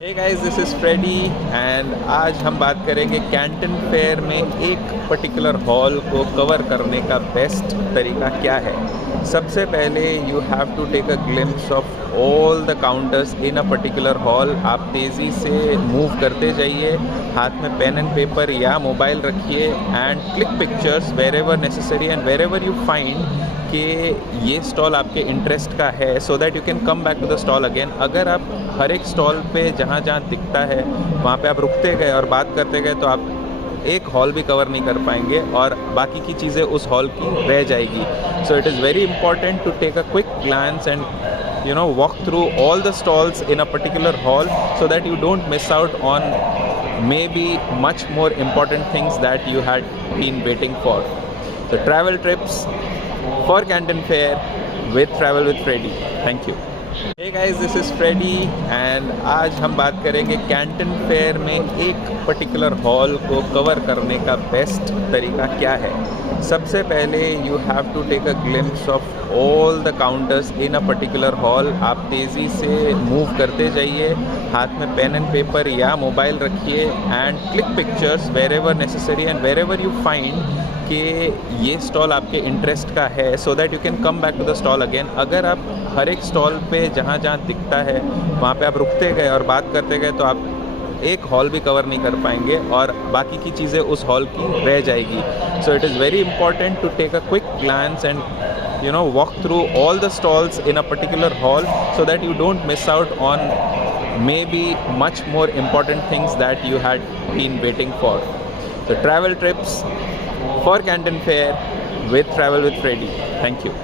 Hey guys, this is Freddy and आज हम बात करेंगे कैंटन फेयर में एक पर्टिकुलर हॉल को कवर करने का बेस्ट तरीका क्या है। सबसे पहले you have to take a glimpse of all the counters in a particular hall. आप तेज़ी से मूव करते जाइए, हाथ में पेन एंड पेपर या मोबाइल रखिए and click pictures wherever necessary and wherever you find कि ये स्टॉल आपके इंटरेस्ट का है, so that you can come back to the stall again. अगर आप हर एक स्टॉल पे जहाँ जहाँ दिखता है वहाँ पे आप रुकते गए और बात करते गए तो आप एक हॉल भी कवर नहीं कर पाएंगे और बाकी की चीज़ें उस हॉल की रह जाएगी। So it is very important to take a quick glance and walk through all the stalls in a particular hall so that you don't miss out on maybe much more important things that you had been waiting for. So travel trips for Canton Fair with Travel with Freddy. Thank you. Hey guys, this is Freddy and आज हम बात करेंगे Canton fair में एक particular hall को cover करने का best तरीका क्या है। सबसे पहले you have to take a glimpse of all the counters in a particular hall. आप तेज़ी से मूव करते जाइए, हाथ में पेन एंड पेपर या मोबाइल रखिए and click pictures wherever necessary and wherever you find कि ये स्टॉल आपके इंटरेस्ट का है, so that you can come back to the stall again. अगर आप हर एक स्टॉल पे जहाँ जहाँ दिखता है वहाँ पे आप रुकते गए और बात करते गए तो आप एक हॉल भी कवर नहीं कर पाएंगे और बाकी की चीज़ें उस हॉल की रह जाएगी। So it is very important to take a quick glance and walk through all the stalls in a particular hall so that you don't miss out on maybe much more important things that you had been waiting for. So travel trips for Canton Fair with Travel with Freddy. Thank you.